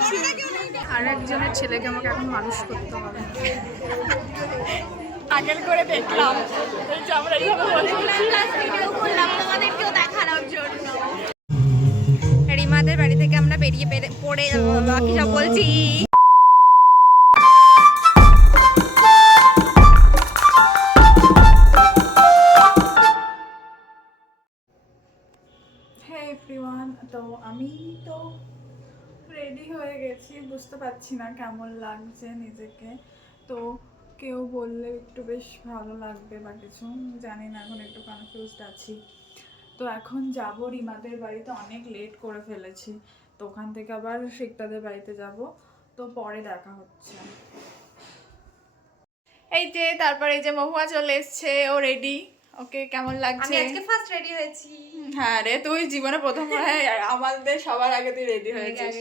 করছি। আর একজনের ছেলেকে আমাকে এখন মানুষ করতে হবে। আগের করে দেখলাম আমরা তোমাদেরকেও দেখানোর জন্য। রিমাদের বাড়ি থেকে আমরা বেরিয়ে পড়ে বাকি সব বলছি। তো আমি তো রেডি হয়ে গেছি, বুঝতে পারছি না কেমন লাগছে নিজেকে। তো কেউ বললে একটু বেশ ভালো লাগবে বা কিছু, জানি না, এখন একটু কনফিউজড আছি। তো এখন যাব রিমাদের বাড়িতে, অনেক লেট করে ফেলেছি। তো ওখান থেকে আবার শিকতাদের বাড়িতে যাব। তো পরে দেখা হচ্ছে। এই যে তারপরে এই যে মহুয়া চলে এসছে, ও রেডি। ওকে কেমন লাগছে? আমি আজকে ফার্স্ট রেডি হয়েছি। হ্যাঁ রে, তুই জীবনে প্রথম হয় আমাদের সবার আগে তুই রেডি হয়েছিস।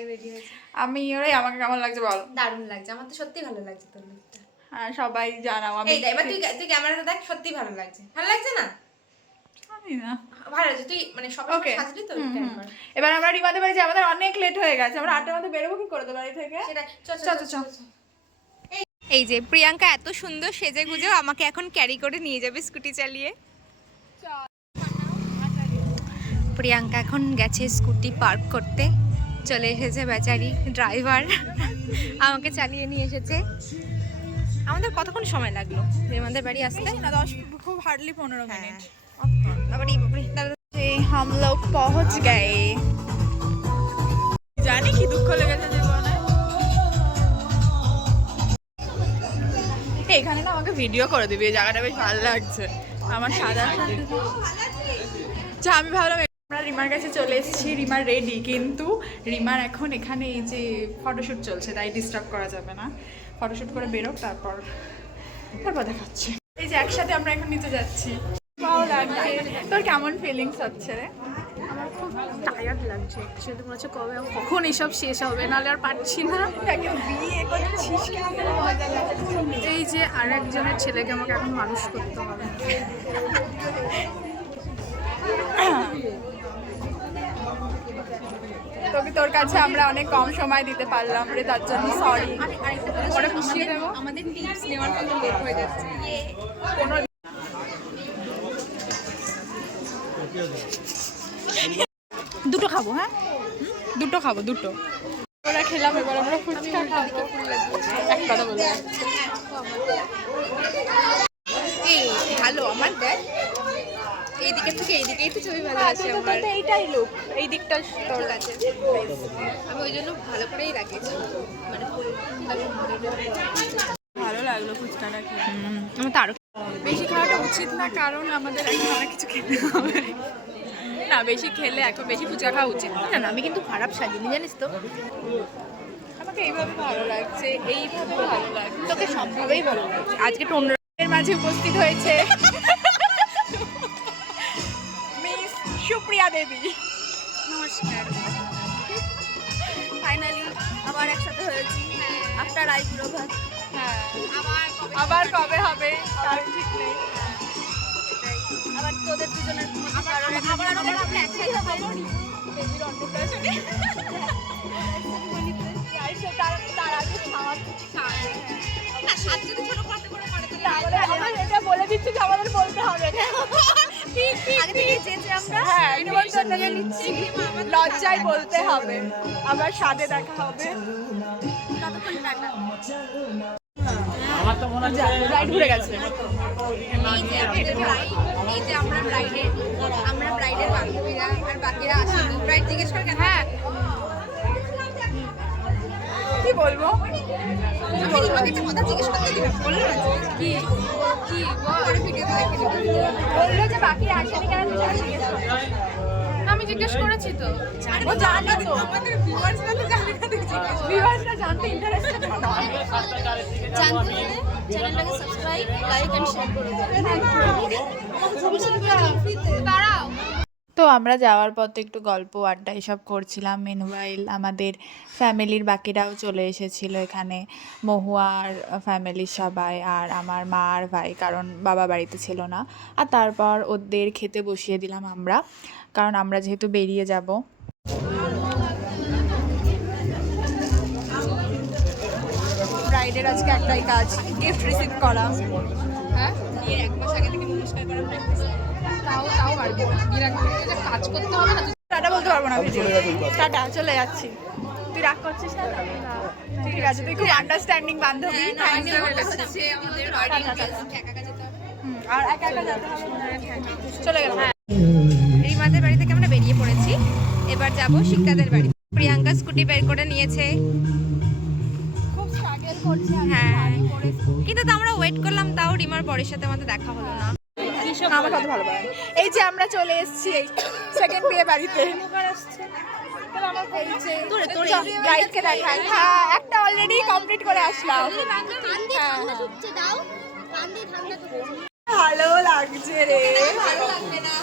আমি ওরে, আমাকে কেমন লাগছে বল? দারুণ লাগছে, আমার তো সত্যি ভালো লাগছে তোর লুকটা। হ্যাঁ সবাই জানাও। আমি এবার তুই ক্যামেরাতে দেখ, সত্যি ভালো লাগছে। ভালো লাগছে না? জানি না, ভালো লাগছে। তুই মানে সবাই সাজলি তো। এবার আমরা রিমাদের বাড়ি যাই, আমাদের অনেক লেট হয়ে গেছে। আমরা 8টার মধ্যে বেরোবো কি করে তো বাড়ি থেকে? সেটা চল। এই যে প্রিয়াঙ্কা এত সুন্দর সেজে গুজেও আমাকে এখন ক্যারি করে নিয়ে যাবে স্কুটি চালিয়ে। প্রিয়াঙ্কা এখন গেছে স্কুটি পার্ক করতে, চলে এসেছে বেচারি ড্রাইভার, আমাকে চালিয়ে নিয়ে এসেছে। আমাদের কতক্ষণ সময় লাগলো রিমাদের বাড়ি আসতে? না 10, খুব হার্ডলি 15 মিনিট। हम लोग पहुंच गए। জানি কি দুঃখ লেগেছে জীবনে। এখানে না আমাকে ভিডিও করে দিবি, এই জায়গাটা বেশ ভালো লাগছে আমার। সাদা যা, আমি ভাবলাম আমরা রিমার কাছে চলে এসেছি, রিমার রেডি, কিন্তু রিমার এখন এখানে এই যে ফটোশ্যুট চলছে, তাই ডিস্টার্ব করা যাবে না। ফটোশ্যুট করে বেরোক, তারপর দেখাচ্ছি। এই যে একসাথে আমরা এখন নিচে যাচ্ছি, ভালো লাগছে। তোর কেমন ফিলিংস হচ্ছে রে? আমার খুব টায়ার্ড লাগছে অ্যাকচুয়ালি, মনে হচ্ছে কখন এসব শেষ হবে, নাহলে আর পারছি না। বিয়ে করছিস এই যে আর একজনের ছেলেকে আমাকে এখন মানুষ করতে হবে। তোর কাছে আমরা অনেক কম সময় দিতে পারলাম রে, তার জন্য সরি। ওরা খুশিয়ে দেবো। আমাদের টিপস নেওয়ার জন্য লেট হয়ে যাচ্ছে। কোনো দুটো খাবো, হ্যাঁ দুটো খাবো, দুটো ওরা খেলাম। এবার আমরা ফুচকা খাবো। এক কথা বলবো, এই ভালো আমার দেখ, এইদিকে থেকে এইদিকেই তো ছবি ভালো আছে আমার। এইটাই লুক, এই দিকটা তোর আছে। আমি ওই জন্য ভালো করেই রাখেছি, মানে ভালো লাগলো ফুচকাটা খেয়ে। আমার তো আরো বেশি খাওয়াটা উচিত না, কারণ আমাদের এখন অনেক কিছু খেতে হবে না। বেশি খেলে এখন বেশি ফুচকা খাওয়া উচিত না। না, আমি কিন্তু খারাপ সাজিনি জানিস তো। আমাকে এইভাবে ভালো লাগছে, এইভাবে ভালো লাগছে, তোকে সবভাবেই ভালো লাগছে। আজকে টোনরার মাঝে উপস্থিত হয়েছে মিস সুপ্রিয়া দেবী। নমস্কার। ফাইনালি আবার একসাথে হয়েছি আফটার আইবুড়ো ভাত। হ্যাঁ, আবার কবে হবে তার ঠিক নেই। আবার তোদের দুজনের আবার আমরা একসাথে হবো দেবীর অন্নপ্রাশনে। তার আগে খাওয়া না, সাত যদি ছোট করতে করে আমাদের এটা বলে দিচ্ছি যে আমাদের বলতে হবে না। আগে থেকে যে আমরা হ্যাঁ, নিমন্ত্রণ নিয়ে নিচ্ছি, লজ্জায় বলতে হবে। আবার সাথে দেখা হবে। ততক্ষণ টাটা। আমার তো মনে হচ্ছে রাইড ঘুরে গেছে। এই যে আমরা ব্রাইডের বান্ধবীরা আর বাকিরা আসেনি। ব্রাইড জিজ্ঞেস করে কেন? হ্যাঁ, কি বলবো? আমি রিমাকে একটা কথা জিজ্ঞেস করতে দিলাম, বললো না কি কি বল, ভিডিওতে দেখে বললো যে বাকি আসেনি কেন, আমি জিজ্ঞেস করেছি তো। ও জানে তো, আমাদের ভিউয়ার্সরা তো জানে না, ভিউয়ার্সরা জানতে ইন্টারেস্টেড নয়। জানতে হলে চ্যানেলটাকে সাবস্ক্রাইব, লাইক এন্ড শেয়ার করে দেবেন। দাঁড়াও। তো আমরা যাওয়ার পর তো একটু গল্প আড্ডা এসব করছিলাম। মেনওয়াইল আমাদের ফ্যামিলির বাকিরাও চলে এসেছিলো এখানে, মহুয়ার ফ্যামিলির সবাই, আর আমার মা আর ভাই, কারণ বাবা বাড়িতে ছিল না। আর তারপর ওদের খেতে বসিয়ে দিলাম আমরা, কারণ আমরা যেহেতু বেরিয়ে যাব। ব্রাইডের আজকে একটাই কাজ, গিফট রিসিভ করা। হ্যাঁ, বিয়ের 1 মাস আগে থেকে নমস্কার করা প্র্যাকটিস। তাও পারবো না, বিয়ের আগে থেকে যে কাজ করতে হবে না। টাটা বলতে পারবো না, টাটা চলে যাচ্ছি। তুই রাগ করছিস না? ঠিক আছে, তুই খুব আন্ডারস্ট্যান্ডিং বান্ধবী। Thank you. হচ্ছে আমাদের ওয়েডিং ড্রেস, একা একা যেতে হবে। আর একা একা যেতে হবে, চলে গেলাম। রিমাদের বাড়ি থেকে আমরা বেরিয়ে পড়েছি, এবার যাব শিকদাদের বাড়ি। প্রিয়াঙ্কা স্কুটি বের করে নিয়েছে, খুব স্ট্রাগল করছে। হ্যাঁ, কিন্তু তো আমরা ওয়েট করলাম, তাও রিমার বরের সাথে আমাদের দেখা হলো না। আমার কত ভালো লাগে। এই যে আমরা চলে এসেছি সেকেন্ড বিয়ে বাড়িতে। ব্রাইডকে দেখাই। হ্যাঁ, একটা অলরেডি কমপ্লিট করে আসলাম। ভালো লাগছে রে, ভালো লাগবে না?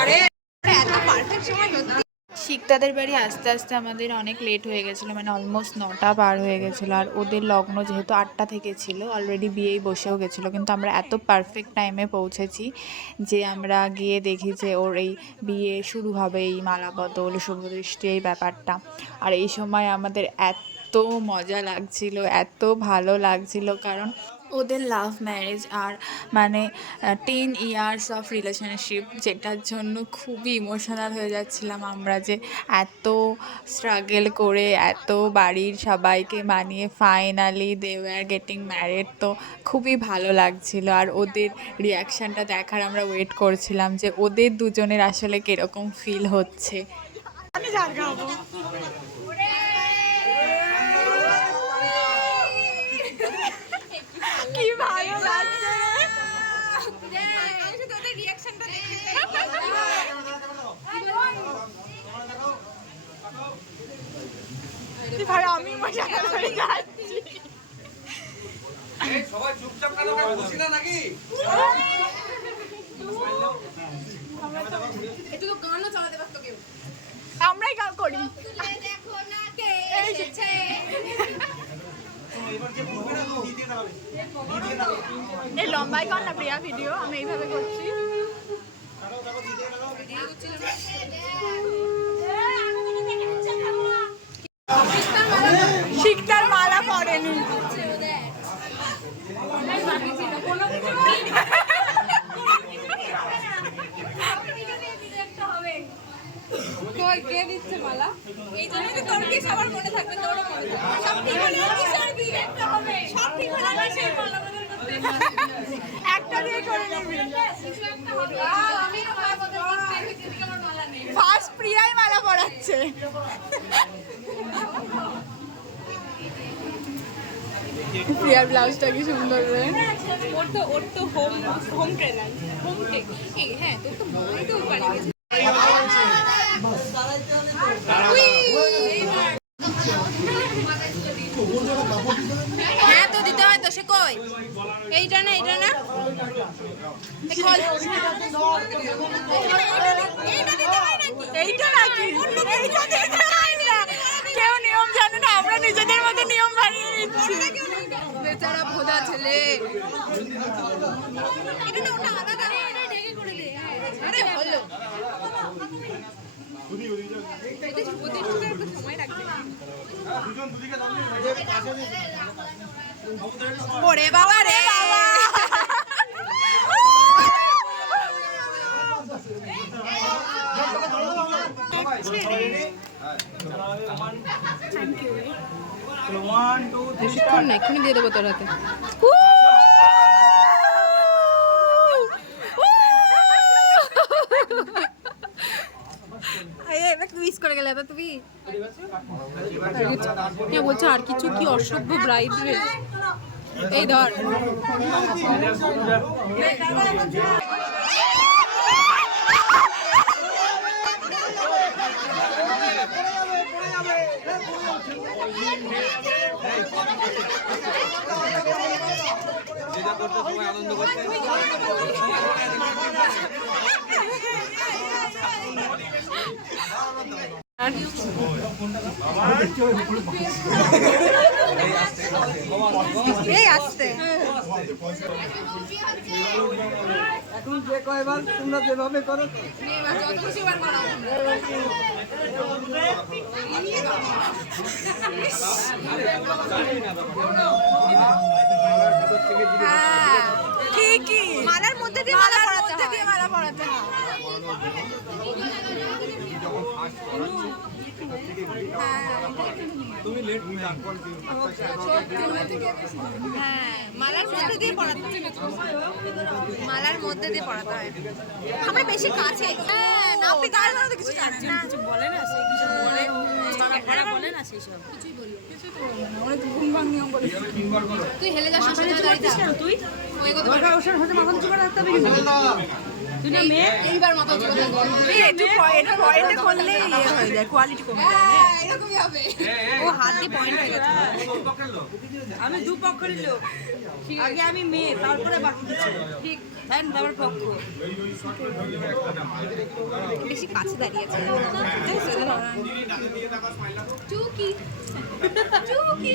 আরে এত পারফেক্ট সময় সত্যি। শিকদাদের বাড়ি আসতে আসতে আমাদের অনেক লেট হয়ে গেছিলো, মানে অলমোস্ট 9টা পার হয়ে গেছিলো। আর ওদের লগ্ন যেহেতু 8টা থেকে ছিল, অলরেডি বিয়েই বসেও গেছিলো, কিন্তু আমরা এত পারফেক্ট টাইমে পৌঁছেছি যে আমরা গিয়ে দেখি যে ওর এই বিয়ে শুরু হবে, এই মালা বদল, শুভদৃষ্টি, এই ব্যাপারটা। আর এই সময় আমাদের এত মজা লাগছিল, এত ভালো লাগছিল, কারণ ওদের লাভ ম্যারেজ আর মানে 10 ইয়ার্স অফ রিলেশনশিপ, যেটার জন্য খুবই ইমোশনাল হয়ে যাচ্ছিলাম আমরা, যে এত স্ট্রাগল করে এত বাড়ির সবাইকে মানিয়ে finally they were getting married. তো খুবই ভালো লাগছিল, আর ওদের রিয়াকশানটা দেখার আমরা ওয়েট করছিলাম যে ওদের দুজনের আসলে কীরকম ফিল হচ্ছে। আমি ঝাড়গাবো। কি ভালো লাগছে, আমি শুধু ওদের রিঅ্যাকশনটা দেখতে চাই। ভাই আমি মজা করে যাচ্ছি। এই সবাই চুপচাপ কেন, বুঝি না নাকি? একটু তো গানও চালাতে পারতো কেউ। আমরাই গান করি। দেখো না কে এসেছে। এই লম্বাই কর না প্রিয়া ভিডিও, আমি এইভাবে করছি। শিকদার মালা পড়েনি। কে দিচ্ছে মালা? এই জন্য তো তোর কি সবার মনে থাকবে, তোরও মনে থাকবে। সব ঠিক হলে কিসের বিয়ে হবে? সব ঠিক হলে সেই মালা বদল করতে একটা দিয়ে করে নিবি। কিছু একটা হবে। আমি মালা বদল করতে এসেছি, আমার মালা নেই। ফার্স্ট প্রিয়াই মালা পরাচ্ছে। প্রিয়ার ব্লাউজটা কি সুন্দর রে। ওর তো হোম ট্রেনার, হোম টেক। হ্যাঁ, তোর তো বই তো পারি গেছে। হ্যাঁ তো দিতে হয় তো, সে কই এইটা না, এইটা না, এইটা নাকি? কেউ নিয়ম জানে না, আমরা নিজেদের মধ্যে নিয়ম বানিয়ে নিচ্ছি। বেচারা ভোদা ছেলে। ওরে বাবা রে বাবা, বেশিক্ষণ না, এক্ষুনি দিয়ে দেবো তোর হাতে। মিস করে গেলে তুমি। বলছো আর কিছু কি অসভ্য ব্রাইড রে। এই ধর আনন্দ করছে। এই আসতে এখন যে কয়বার তোমরা যেভাবে করো ঠিকই মালার মধ্যে দিয়ে মালা পরাতে হয়। হ্যাঁ মালার মধ্যে দিয়ে পরাতে হয়। মালার মধ্যে দিয়ে পরাতে হয়। আমরা বেশি কাছে না আপনি গায়ে মারা তো কিছু জানেন না। কিছু বলে না সে কিছু বলে তারা বলে না সেই সব তুই হেলে যাস না তুই দরকার ওর সাথে মাথা উঁচু করে রাখতে হবে কিন্তু তুই না মেয়ে এইবার মাথা উঁচু করে একটু পয়েন্ট করলেই হয়ে যায় কোয়ালিটি কমে যায় এরকমই হবে ও হাত দিয়ে পয়েন্ট হয়ে গেছে আমি দু পক্ষের লোক আগে আমি মেয়ে তারপরে বাকি কিছু ঠিক হ্যাঁ তারপর পক্ষ বেশি কাছে দাঁড়িয়েছে চুকি চুকি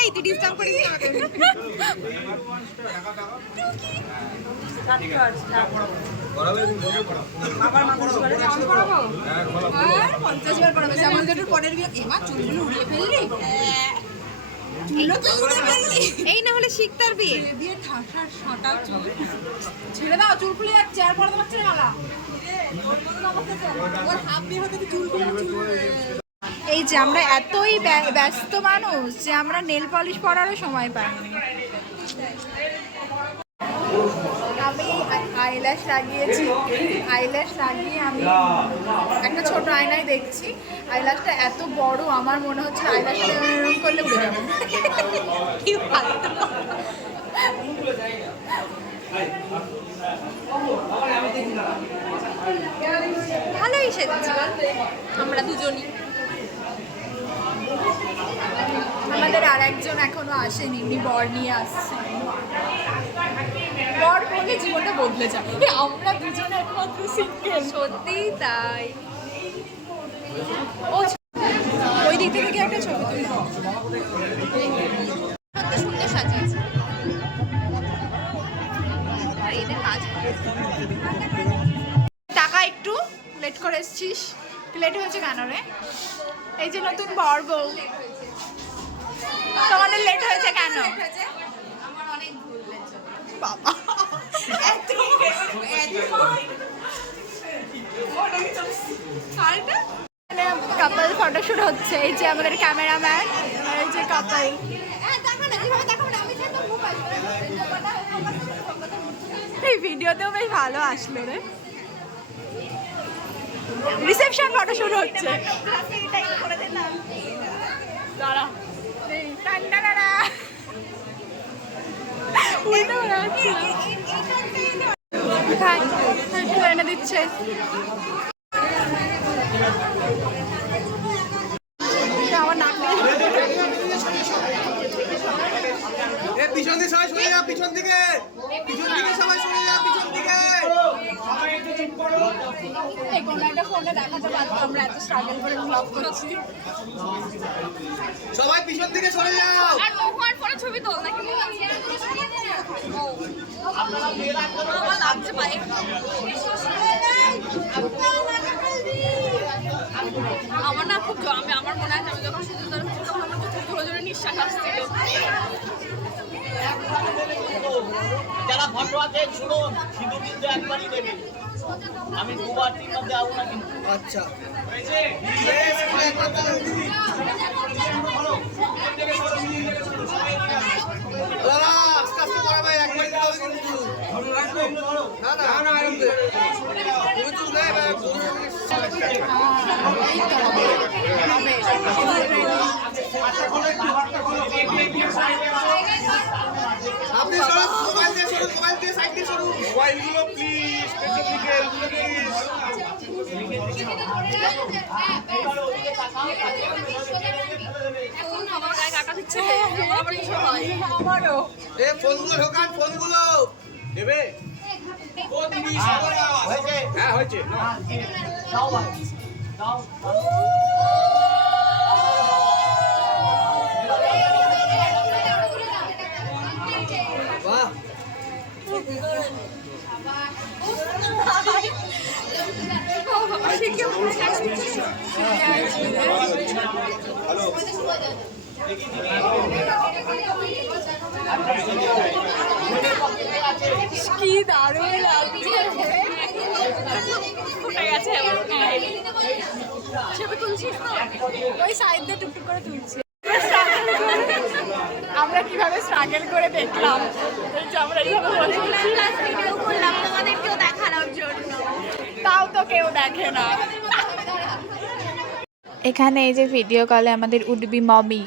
এই তুই ডিস্টার্ব করিস না চুকি আবার মানুষ করে আমি পড়াবো আর 50 বার পড়াবে যেমন যেটা পরের বিয়ে এবার চুলগুলো উড়িয়ে ফেললি এই না হলে শিখতার বিয়ে দিয়ে ঠাসা সাঁটা চুল ছেড়ে দাও চুল খুলে যাচ্ছে আর পড়াতে পারছে না মালা ওর হাত দিয়ে হাতে চুল খুলে এই যে আমরা এতই ব্যস্ত মানুষ যে আমরা নেল পলিশ পরারও সময় পাইনি আমি আইল্যাশ লাগিয়েছি আইল্যাশ লাগিয়ে আমি একটা ছোট আয়নায় দেখছি আইল্যাশটা এত বড় আমার মনে হচ্ছে আইল্যাশটা এরকম করলে উড়ে যাবে কি ফালতু ভালোই সেজেছি আমরা দুজনই আমাদের আর একজন এখনো আসেনি উনি বর নিয়ে আসছে বর বলে জীবনটা বদলে যাবে আমরা দুজনে একমাত্র সিঙ্গেল সত্যি তাই ও ওই দিক থেকে কি একটা ছবি তুলি সত্যি সুন্দর সাজিয়েছে আর এদের কাজ টাকা একটু লেট করে এসছিস লেট হয়েছে কেন রে এই যে নতুন বর বউ তোমাদের লেট হয়েছে কেন বাবা কাপল ফটোশুট হচ্ছে এই যে আমাদের ক্যামেরাম্যান এই যে কাপল এই ভিডিওতেও বেশ ভালো আসলো রে রিসেপশন ফটোশুট হচ্ছে দাঁড়া এনে দিচ্ছে আমার নাক পিছন দিকে সবাই সরে যা পিছন দিকে সবাই সরে যা পিছন দিকে এই কোনো একটা ফোনে দেখাতে পারতাম আমরা এত স্ট্রাগল করে ব্লগ করছি সবাই পিছন দিকে সরে যাও আর মোহার পরে ছবি তোল নাকি আমার লাগছে পায়ে আমার না খুব আমার মনে আছে আমি যখন শুধু ধরে তখন আমার জোরে জোরে নিঃশ্বাস আসছিল যারা ফটো আছে শুনুন সিঁদুর কিন্তু একবারই দেবে আমি দুবার তিনবার দেবো না কিন্তু আচ্ছা আস্তে আস্তে করাবে একবারই দিতে হবে কিন্তু না না না তুমি চুল দেবে আপনি সব মোবাইল দিয়ে সাইড দিয়ে সরুন মোবাইলগুলো প্লিজ পেছন দিকে এগুলো প্লিজ আমারও এ ফোনগুলো ঢোকান ফোনগুলো দেবে ও তুমি হয়েছে হ্যাঁ হয়েছে দাও ভাই দাও কি দারুণ লাগছে। ফুটে গেছে ছবি তুলছিস তো ওই সাইড দিয়ে টুকটুক করে তুলছি। আমরা কিভাবে স্ট্রাগল করে দেখলাম, এই যে আমরা এইভাবে ভিডিও করলাম তোমাদেরকেও দেখানোর জন্য, তাও তো কেউ দেখে না। এখানে এই যে ভিডিও কলে আমাদের উডবি মমি,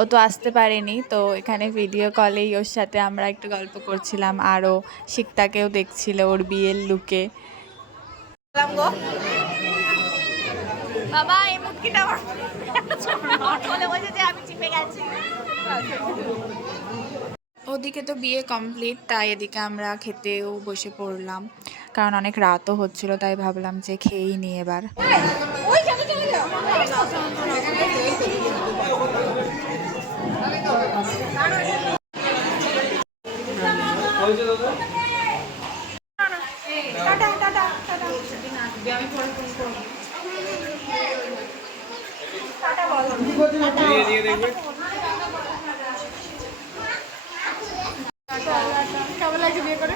ও তো আসতে পারেনি, তো এখানে ভিডিও কলেই ওর সাথে আমরা একটু গল্প করছিলাম, আরও শিকতাকেও দেখছিল ওর বিয়ের লুকে। বাবা এই মুখটা বলে বলছে যে আমি চিপে গেছি। ওদিকে তো বিয়ে কমপ্লিট, তাই এদিকে আমরা খেতেও বসে পড়লাম, কারণ অনেক রাতও হচ্ছিল, তাই ভাবলাম যে খেয়েই নিই এবার। কেমন লাগছে বিয়ে করে?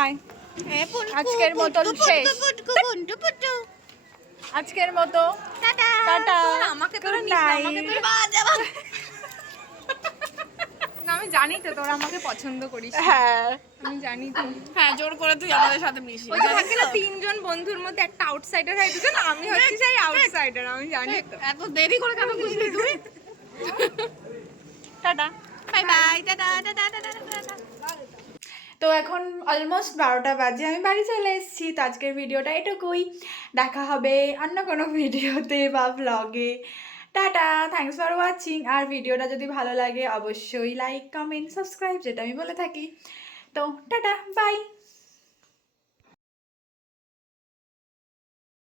আয় আজকের মতন শেষ, আজকের মতো টাটা। আমাকে Good night. না আমি জানি তো তোরা আমাকে পছন্দ করিস, হ্যাঁ আমি জানি তো। হ্যাঁ, জোর করে তুই আমাদের সাথে মিশিস। ওই যে থাকে না তিনজন বন্ধুর মধ্যে একটা আউটসাইডার হয়, দুজন আমি হচ্ছি সেই আউটসাইডার, আমি জানি তো। এত দেরি করে কেন বুঝলি তুই? Tata, bye bye, tata tata tata tata. তো এখন অলমোস্ট 12টা বাজে, আমি বাড়ি চলে এসেছি। তো আজকের ভিডিওটা এটুকুই, দেখা হবে অন্য কোনো ভিডিওতে বা ব্লগে। Ta ta, thanks for watching. আর ভিডিওটা যদি ভালো লাগে অবশ্যই লাইক, কমেন্ট, সাবস্ক্রাইব, যেটা আমি বলে থাকি। তো টাটা, বাই।